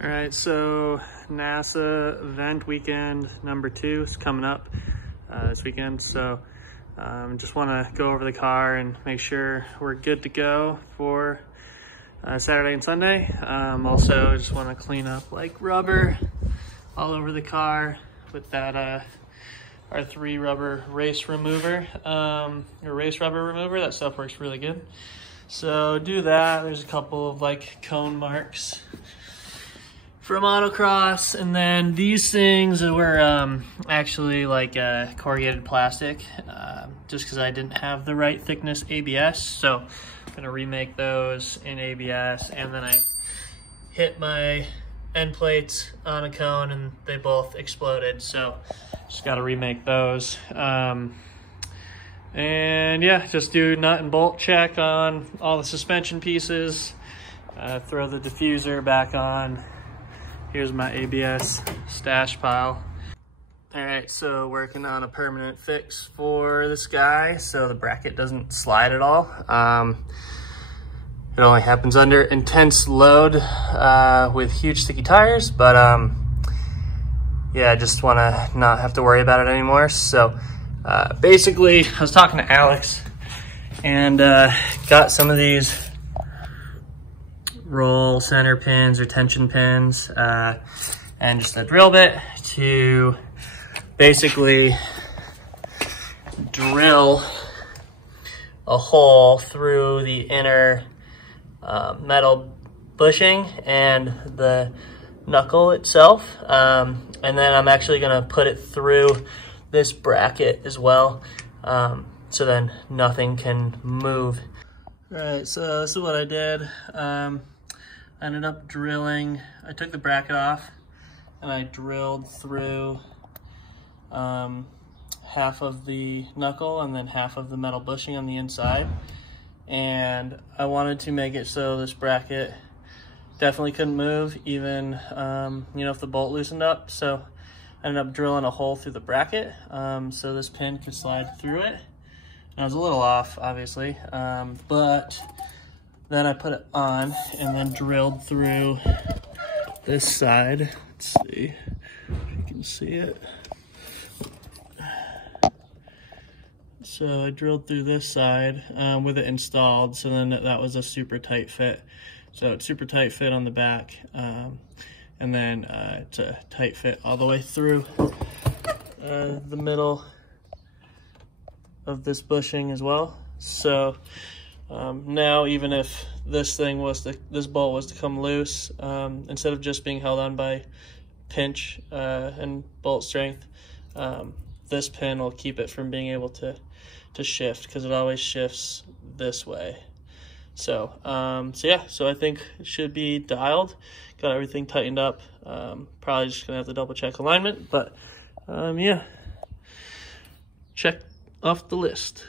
All right, so NASA event weekend number 2 is coming up this weekend. So just want to go over the car and make sure we're good to go for Saturday and Sunday. Also just want to clean up like rubber all over the car with that our 3 rubber race remover, race rubber remover. That stuff works really good. So do that. There's a couple of like cone marks from autocross, and then these things were actually like corrugated plastic, just because I didn't have the right thickness ABS. So I'm gonna remake those in ABS, and then I hit my end plates on a cone and they both exploded, so just got to remake those. And yeah, just do nut and bolt check on all the suspension pieces, throw the diffuser back on. Here's my ABS stash pile. All right, so working on a permanent fix for this guy so the bracket doesn't slide at all. It only happens under intense load with huge sticky tires, but yeah, I just want to not have to worry about it anymore. So basically, I was talking to Alex and got some of these roll center pins or tension pins and just a drill bit to basically drill a hole through the inner metal bushing and the knuckle itself, and then I'm actually going to put it through this bracket as well, so then nothing can move. All right, so this is what I did. I ended up drilling, I took the bracket off and I drilled through half of the knuckle and then half of the metal bushing on the inside. And I wanted to make it so this bracket definitely couldn't move, even you know, if the bolt loosened up. So I ended up drilling a hole through the bracket so this pin could slide through it. And I was a little off, obviously, but then I put it on and then drilled through this side. Let's see if you can see it. So I drilled through this side with it installed, so then that was a super tight fit. So it's super tight fit on the back, and then it's a tight fit all the way through the middle of this bushing as well. So now even if this bolt was to come loose, instead of just being held on by pinch and bolt strength, this pin will keep it from being able to shift, because it always shifts this way. So yeah, so I think it should be dialed. Got everything tightened up. Probably just gonna have to double check alignment, but yeah, check off the list.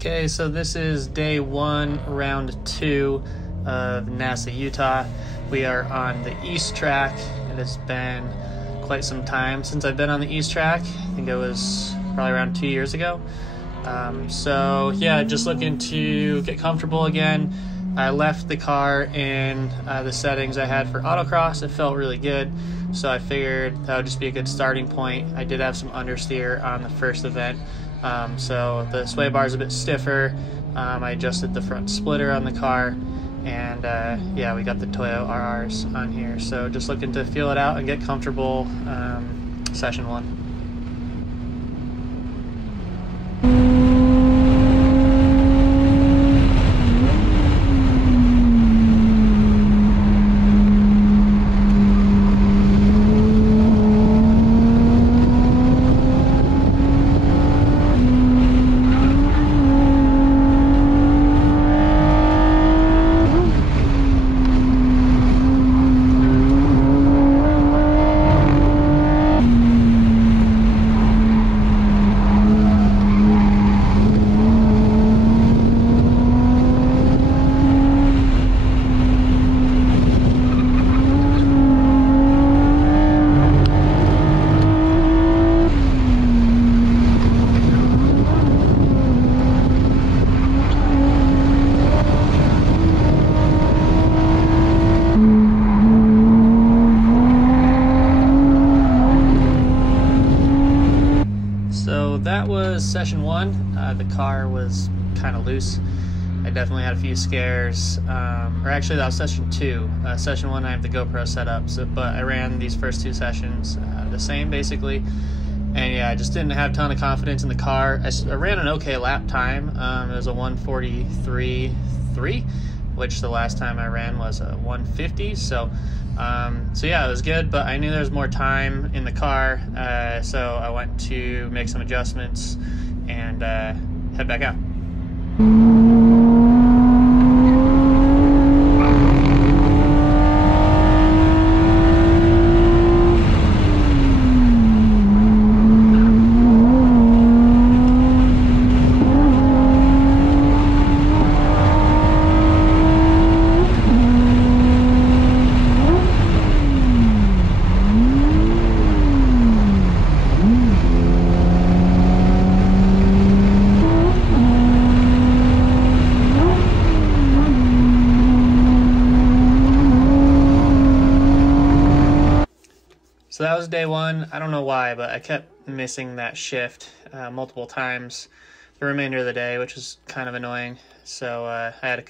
Okay, so this is day 1, round 2 of NASA Utah. We are on the East Track. It has been quite some time since I've been on the East Track. I think it was probably around 2 years ago. So yeah, just looking to get comfortable again. I left the car in the settings I had for autocross. It felt really good, so I figured that would just be a good starting point. I did have some understeer on the first event, so the sway bar is a bit stiffer. I adjusted the front splitter on the car, and yeah, we got the Toyo RRs on here. So just looking to feel it out and get comfortable. Session 1. the car was kind of loose. I definitely had a few scares, or actually that was session 2. Session 1 I have the GoPro set up, but I ran these first 2 sessions the same basically, and yeah, I just didn't have a ton of confidence in the car. I ran an okay lap time. It was a 1:43.3, which the last time I ran was a 1:50, so yeah, it was good, but I knew there was more time in the car, so I went to make some adjustments and head back out. So that was day 1. I don't know why, but I kept missing that shift multiple times the remainder of the day, which was kind of annoying. So I had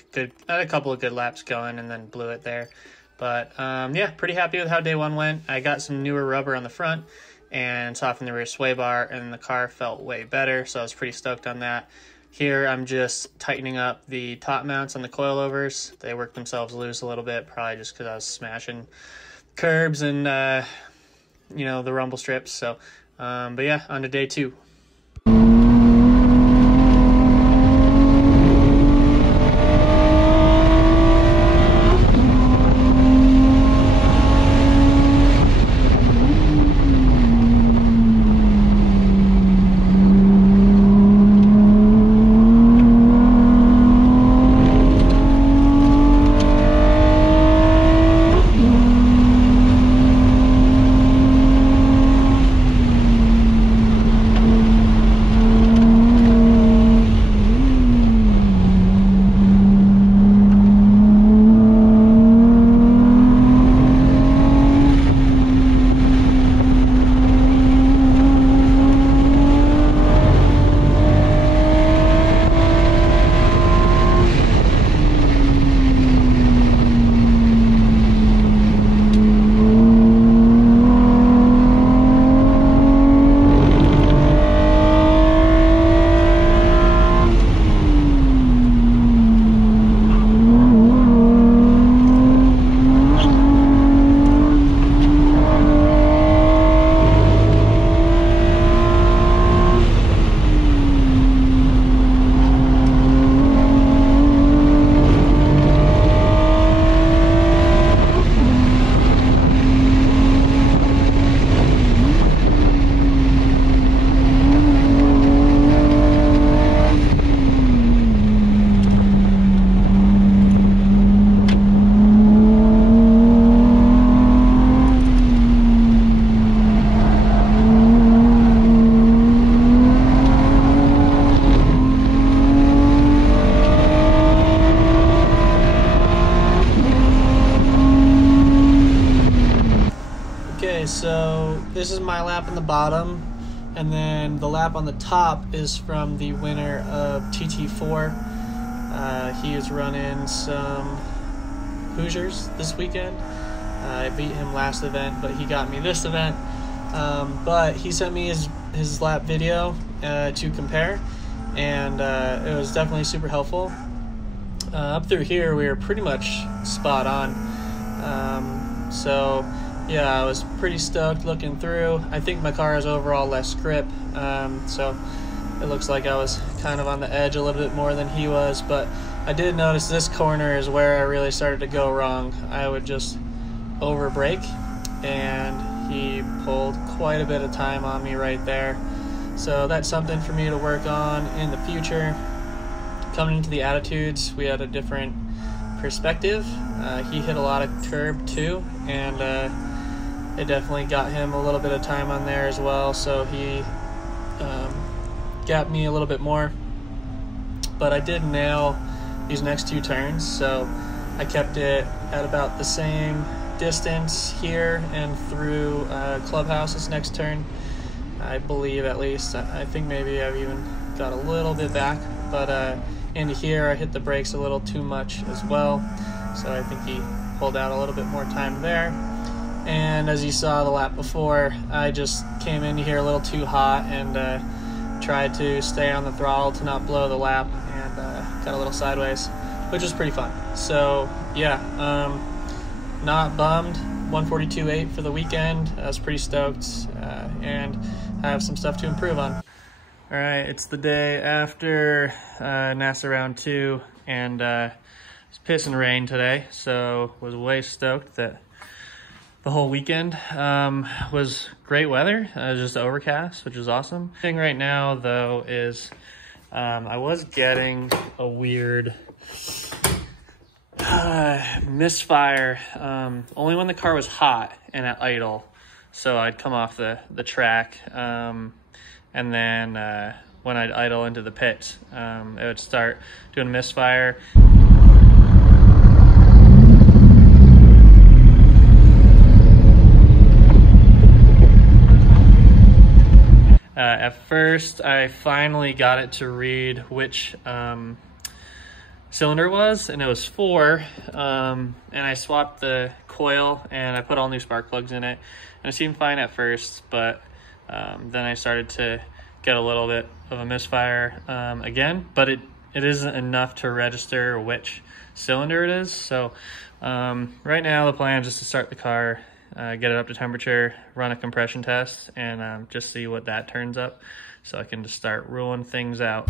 a couple of good laps going and then blew it there. But yeah, pretty happy with how day 1 went. I got some newer rubber on the front and softened the rear sway bar, and the car felt way better, so I was pretty stoked on that. Here I'm just tightening up the top mounts on the coilovers. They worked themselves loose a little bit, probably just because I was smashing curbs and you know, the rumble strips. So but yeah, on to day 2. So this is my lap on the bottom, and then the lap on the top is from the winner of TT4. He is running some Hoosiers this weekend. I beat him last event, but he got me this event. But he sent me his lap video to compare, and it was definitely super helpful. Up through here, we were pretty much spot on. So yeah, I was pretty stoked looking through. I think my car has overall less grip, so it looks like I was kind of on the edge a little bit more than he was, but I did notice this corner is where I really started to go wrong. I would just over brake, and he pulled quite a bit of time on me right there. So that's something for me to work on in the future. Coming into the attitudes, we had a different perspective. He hit a lot of curb too, and it definitely got him a little bit of time on there as well, so he gapped me a little bit more. But I did nail these next 2 turns, so I kept it at about the same distance here and through Clubhouse this next turn, I believe, at least. I think maybe I've even got a little bit back, but into here I hit the brakes a little too much as well. So I think he pulled out a little bit more time there. And as you saw the lap before, I just came into here a little too hot and tried to stay on the throttle to not blow the lap, and got a little sideways, which was pretty fun. So yeah, not bummed. 142.8 for the weekend. I was pretty stoked, and I have some stuff to improve on. All right, it's the day after NASA round 2, and it's pissing rain today, so was way stoked that the whole weekend was great weather. Just overcast, which is awesome. The thing right now though is I was getting a weird misfire only when the car was hot and at idle. So I'd come off the track, and then when I'd idle into the pit, it would start doing misfire. At first, I finally got it to read which cylinder it was, and it was 4, and I swapped the coil and I put all new spark plugs in it, and it seemed fine at first, but then I started to get a little bit of a misfire again, but it isn't enough to register which cylinder it is. So right now the plan is just to start the car, get it up to temperature, run a compression test, and just see what that turns up, so I can just start ruling things out.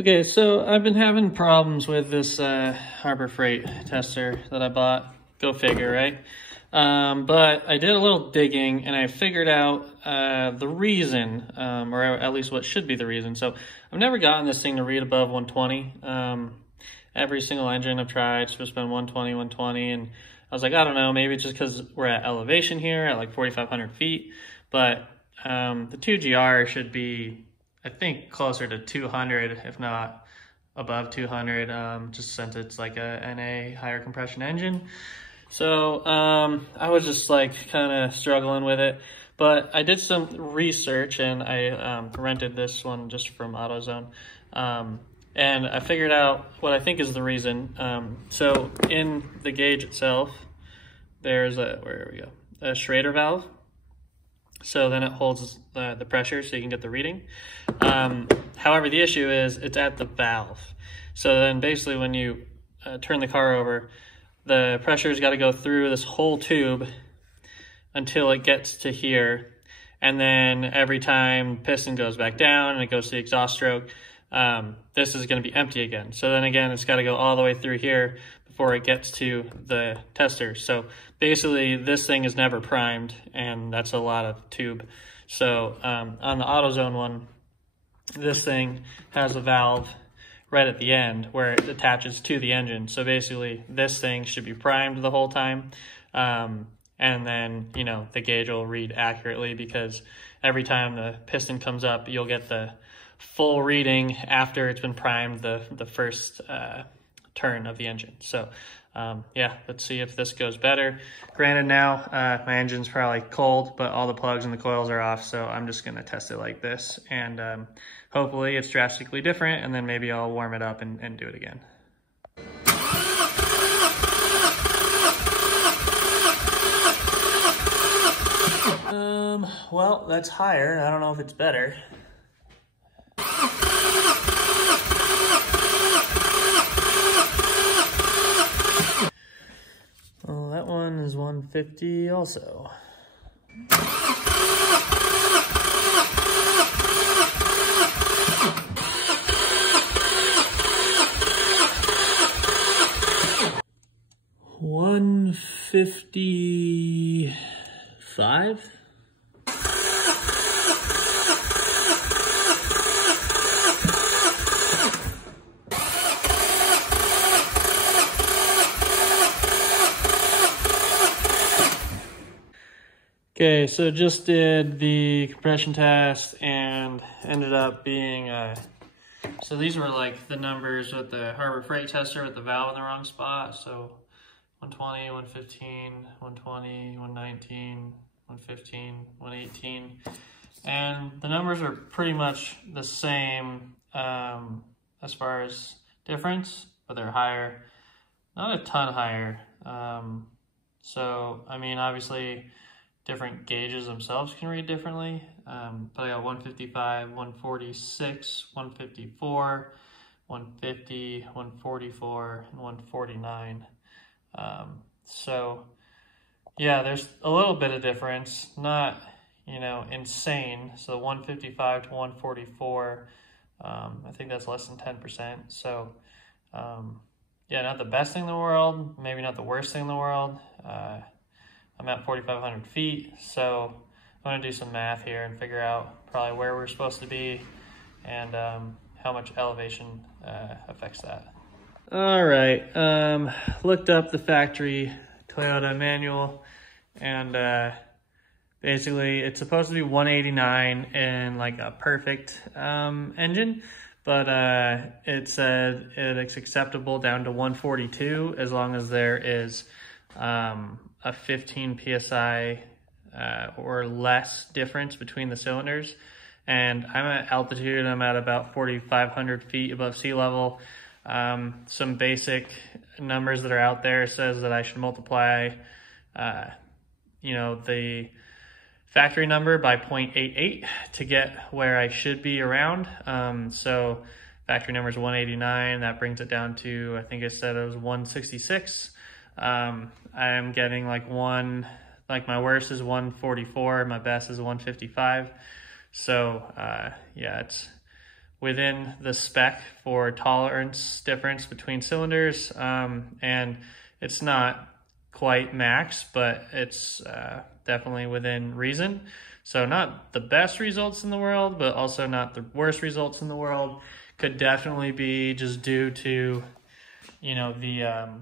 Okay, so I've been having problems with this Harbor Freight tester that I bought. Go figure, right? But I did a little digging and I figured out the reason, or at least what should be the reason. So I've never gotten this thing to read above 120. Every single engine I've tried, it's supposed to be 120, 120, and I was like, I don't know, maybe it's just because we're at elevation here at like 4,500 feet, but the 2GR should be, I think, closer to 200, if not above 200, just since it's like a NA higher compression engine. So I was just like kind of struggling with it, but I did some research and I rented this one just from AutoZone, and I figured out what I think is the reason. So in the gauge itself, there's a Schrader valve. So then it holds the pressure so you can get the reading. However, the issue is it's at the valve. So then basically when you turn the car over, the pressure's got to go through this whole tube until it gets to here. And then every time piston goes back down and it goes to the exhaust stroke, this is going to be empty again. So then again, it's got to go all the way through here before it gets to the tester. So basically this thing is never primed, and that's a lot of tube. So on the AutoZone one, this thing has a valve right at the end where it attaches to the engine. So basically this thing should be primed the whole time. And then, you know, the gauge will read accurately, because every time the piston comes up, you'll get the full reading after it's been primed the first turn of the engine. So yeah, let's see if this goes better. Granted, now my engine's probably cold, but all the plugs and the coils are off, so I'm just gonna test it like this, and hopefully it's drastically different, and then maybe I'll warm it up and do it again. Well, that's higher. I don't know if it's better. Well, that one is 150 also. $155. Okay, so just did the compression test, and and ended up being, so these were like the numbers with the Harbor Freight tester with the valve in the wrong spot. So 120, 115, 120, 119, 115, 118. And the numbers are pretty much the same as far as difference, but they're higher, not a ton higher. So, I mean, obviously different gauges themselves can read differently, but I got 155, 146, 154, 150, 144, and 149. So yeah, there's a little bit of difference, not, you know, insane. So 155 to 144, I think that's less than 10%. So yeah, not the best thing in the world, maybe not the worst thing in the world. I'm at 4,500 feet, so I'm gonna do some math here and figure out probably where we're supposed to be and how much elevation affects that. All right, looked up the factory Toyota manual, and basically it's supposed to be 189 in like a perfect engine, but it said it's acceptable down to 142 as long as there is a 15 PSI or less difference between the cylinders. And I'm at altitude, I'm at about 4,500 feet above sea level. Some basic numbers that are out there says that I should multiply, you know, the factory number by 0.88 to get where I should be around. So factory number is 189, that brings it down to, I think it said it was 166. I'm getting like my worst is 144, my best is 155. So yeah, it's within the spec for tolerance difference between cylinders, and it's not quite max, but it's definitely within reason. So not the best results in the world, but also not the worst results in the world. Could definitely be just due to, you know, the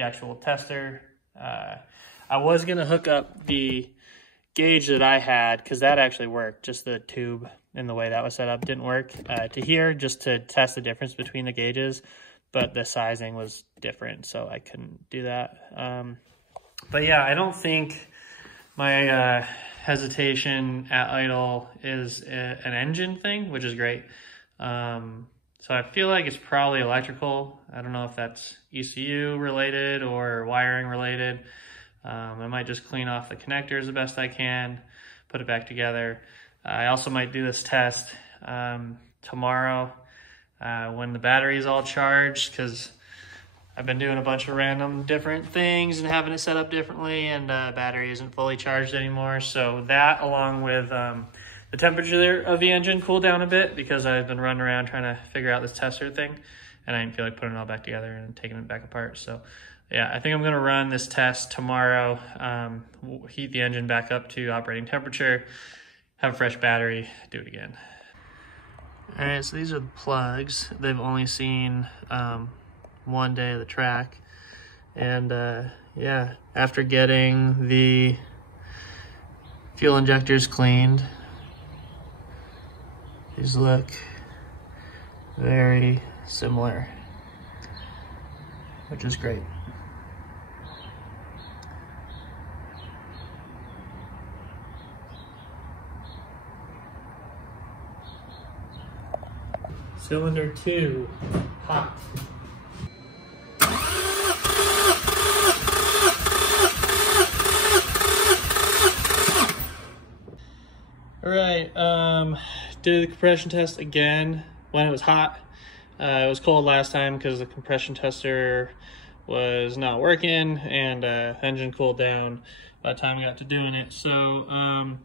actual tester. I was gonna hook up the gauge that I had, because that actually worked, just the tube and the way that was set up didn't work, to here, just to test the difference between the gauges, but the sizing was different, so I couldn't do that. But yeah, I don't think my hesitation at idle is an engine thing, which is great. So I feel like it's probably electrical. I don't know if that's ECU related or wiring related. I might just clean off the connectors the best I can, put it back together. I also might do this test tomorrow when the battery is all charged, because I've been doing a bunch of random different things and having it set up differently, and battery isn't fully charged anymore. So that, along with the temperature of the engine, cooled down a bit because I've been running around trying to figure out this tester thing, and I didn't feel like putting it all back together and taking it back apart. So yeah, I think I'm gonna run this test tomorrow, heat the engine back up to operating temperature, have a fresh battery, do it again. All right, so these are the plugs. They've only seen one day of the track. And yeah, after getting the fuel injectors cleaned, these look very similar, which is great. Cylinder 2, hot. All right, did the compression test again when it was hot. It was cold last time because the compression tester was not working, and engine cooled down by the time we got to doing it. So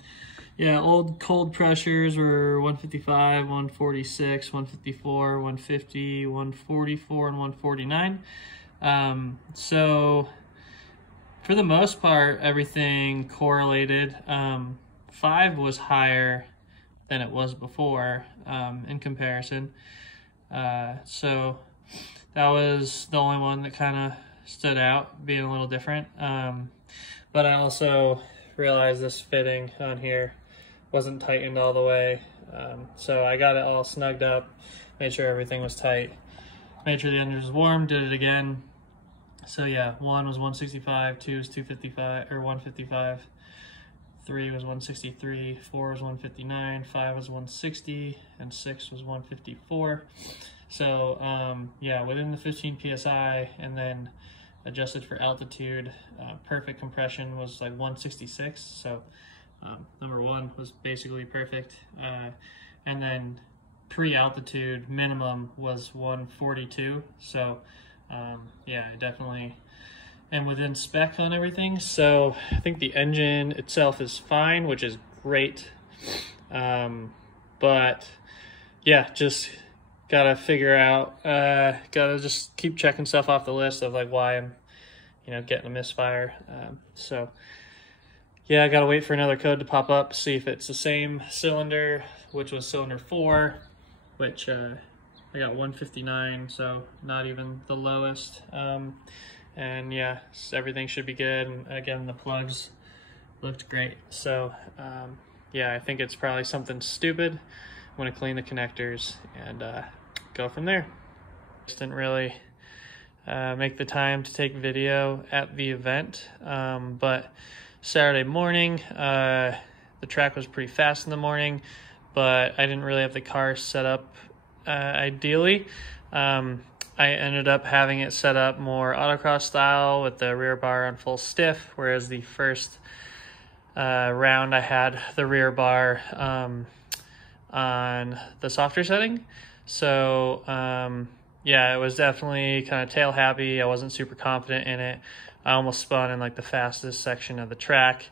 yeah, old cold pressures were 155, 146, 154, 150, 144, and 149. So for the most part, everything correlated. 5 was higher than it was before in comparison. So that was the only one that kind of stood out, being a little different. But I also realized this fitting on here wasn't tightened all the way. So I got it all snugged up, made sure everything was tight, made sure the engine was warm, did it again. So yeah, 1 was 165, 2 was 255 or 155, 3 was 163, 4 was 159, 5 was 160, and 6 was 154. So yeah, within the 15 psi, and then adjusted for altitude, perfect compression was like 166. So number 1 was basically perfect, and then pre-altitude minimum was 142. So yeah, I definitely am within spec on everything. So I think the engine itself is fine, which is great. But yeah, just gotta figure out, gotta just keep checking stuff off the list of like why I'm, you know, getting a misfire. So yeah, I gotta wait for another code to pop up, see if it's the same cylinder, which was cylinder 4, which I got 159, so not even the lowest. And yeah, everything should be good. And again, the plugs looked great. So yeah, I think it's probably something stupid. I'm gonna clean the connectors and go from there. Just didn't really make the time to take video at the event, but Saturday morning, the track was pretty fast in the morning, but I didn't really have the car set up ideally. I ended up having it set up more autocross style with the rear bar on full stiff, whereas the first round I had the rear bar on the softer setting. So yeah, it was definitely kind of tail happy. I wasn't super confident in it. I almost spun in like the fastest section of the track.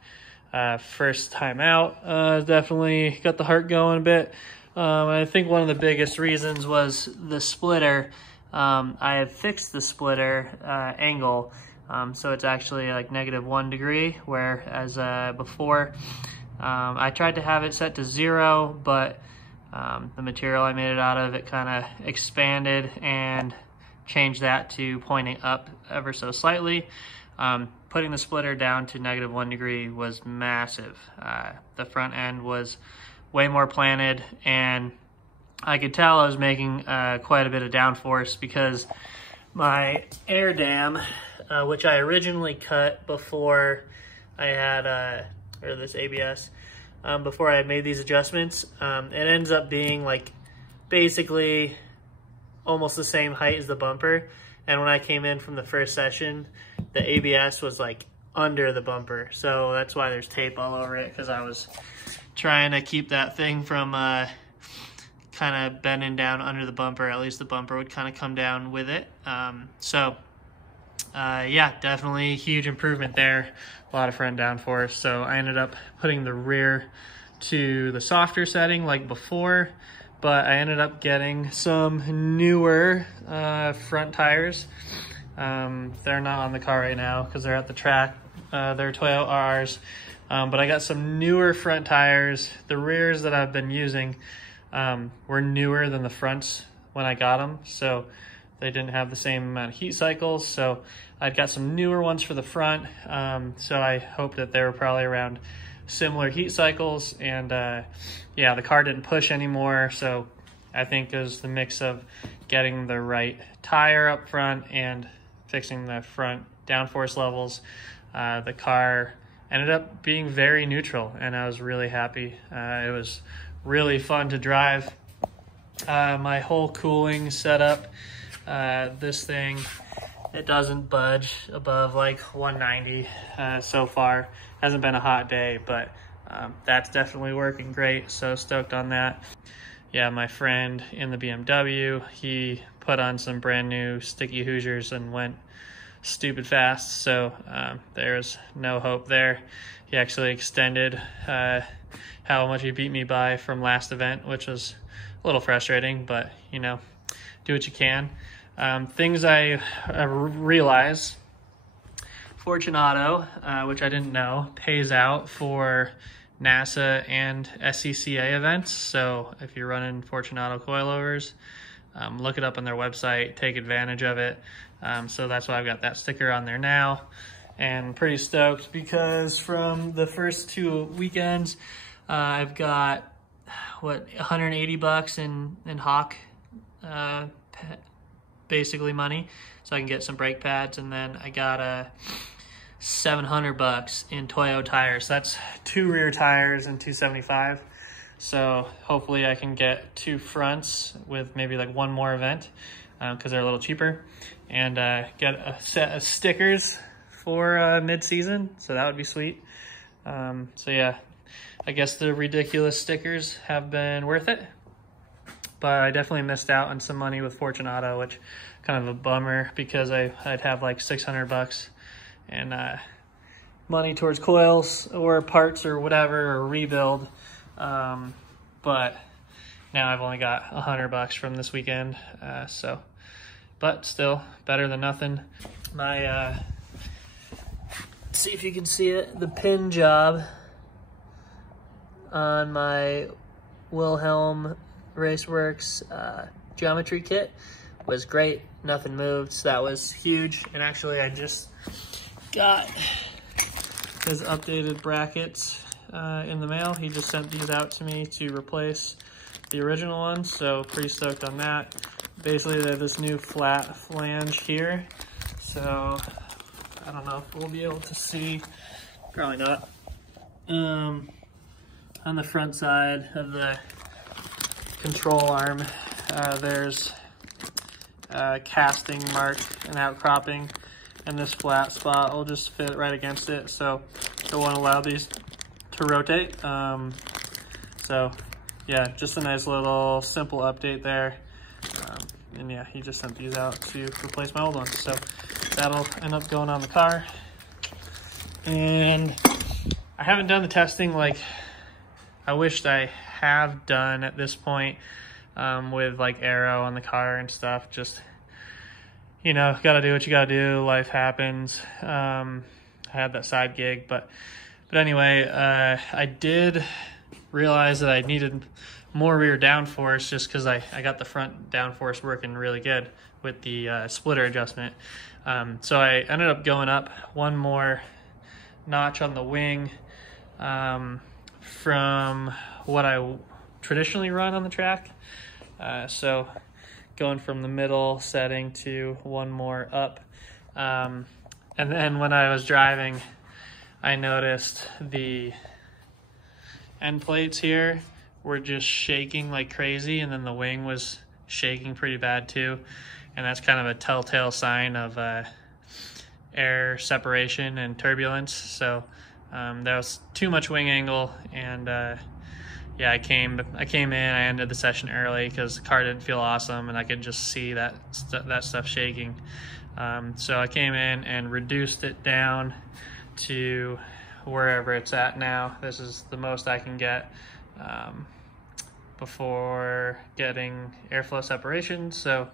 First time out, definitely got the heart going a bit. I think one of the biggest reasons was the splitter. I had fixed the splitter angle, so it's actually like -1 degree, whereas before I tried to have it set to 0, but the material I made it out of, it kind of expanded and changed that to pointing up ever so slightly. Putting the splitter down to -1 degree was massive. The front end was way more planted, and I could tell I was making quite a bit of downforce because my air dam, which I originally cut before I had, or this ABS, before I had made these adjustments, it ends up being like basically almost the same height as the bumper. And when I came in from the first session, the ABS was like under the bumper. So that's why there's tape all over it, because I was trying to keep that thing from kind of bending down under the bumper. At least the bumper would kind of come down with it. Yeah, definitely huge improvement there. A lot of front downforce. So I ended up putting the rear to the softer setting like before, but I ended up getting some newer front tires. They're not on the car right now because they're at the track. They're Toyota R's. But I got some newer front tires. The rears that I've been using were newer than the fronts when I got them, so they didn't have the same amount of heat cycles. So I'd got some newer ones for the front. So I hope that they were probably around similar heat cycles. And yeah, the car didn't push anymore. So I think it was the mix of getting the right tire up front and fixing the front downforce levels. The car ended up being very neutral, and I was really happy. It was really fun to drive. My whole cooling setup, this thing, it doesn't budge above like 190 so far. Hasn't been a hot day, but that's definitely working great, so stoked on that. Yeah, my friend in the BMW, he put on some brand new sticky Hoosiers and went stupid fast, so there's no hope there. He actually extended how much he beat me by from last event, which was a little frustrating, but you know, do what you can. Things I realize, Fortunato, which I didn't know, pays out for NASA and SCCA events. So if you're running Fortunato coilovers, look it up on their website, take advantage of it. So that's why I've got that sticker on there now, and pretty stoked because from the first 2 weekends, I've got, what, 180 bucks in Hawk, basically money, so I can get some brake pads, and then I got 700 bucks in Toyo tires. That's 2 rear tires and 275. So hopefully I can get 2 fronts with maybe like 1 more event, because they're a little cheaper, and get a set of stickers for mid-season, so that would be sweet. So yeah, I guess the ridiculous stickers have been worth it, but I definitely missed out on some money with Fortunato, which kind of a bummer, because I'd have like 600 bucks and money towards coils or parts or whatever, or rebuild. But now I've only got 100 bucks from this weekend. But still better than nothing. My, see if you can see it, the pin job on my Wilhelm Raceworks geometry kit was great. Nothing moved, so that was huge. And actually I just got his updated brackets in the mail. He just sent these out to me to replace the original ones, so pretty stoked on that. Basically they have this new flat flange here, so I don't know if we'll be able to see, probably not. On the front side of the control arm, there's a casting mark and outcropping, and this flat spot will just fit right against it, so it won't allow these to rotate. So yeah, just a nice little simple update there. And yeah, he just sent these out to replace my old ones, so that'll end up going on the car. And I haven't done the testing like I wished I have done at this point, with like aero on the car and stuff. Just, you know, gotta do what you gotta do, life happens. I had that side gig, but anyway, I did realize that I needed more rear downforce, just because I got the front downforce working really good with the splitter adjustment. So I ended up going up 1 more notch on the wing from what I traditionally run on the track. So going from the middle setting to 1 more up. And then when I was driving, I noticed the end plates here were just shaking like crazy, and then the wing was shaking pretty bad too. And that's kind of a telltale sign of air separation and turbulence. So there was too much wing angle, and yeah, I came in, I ended the session early because the car didn't feel awesome, and I could just see that stuff shaking. So I came in and reduced it down to wherever it's at now. This is the most I can get before getting airflow separation. So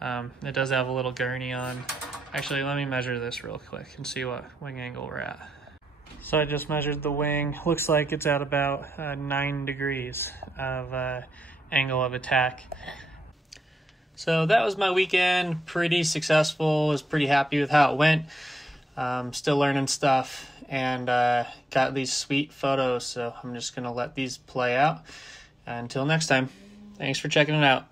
it does have a little gurney on. Actually, let me measure this real quick and see what wing angle we're at. So I just measured the wing. Looks like it's at about 9 degrees of angle of attack. So that was my weekend. Pretty successful. Was pretty happy with how it went. Still learning stuff, and got these sweet photos, so I'm just gonna let these play out. Until next time, thanks for checking it out.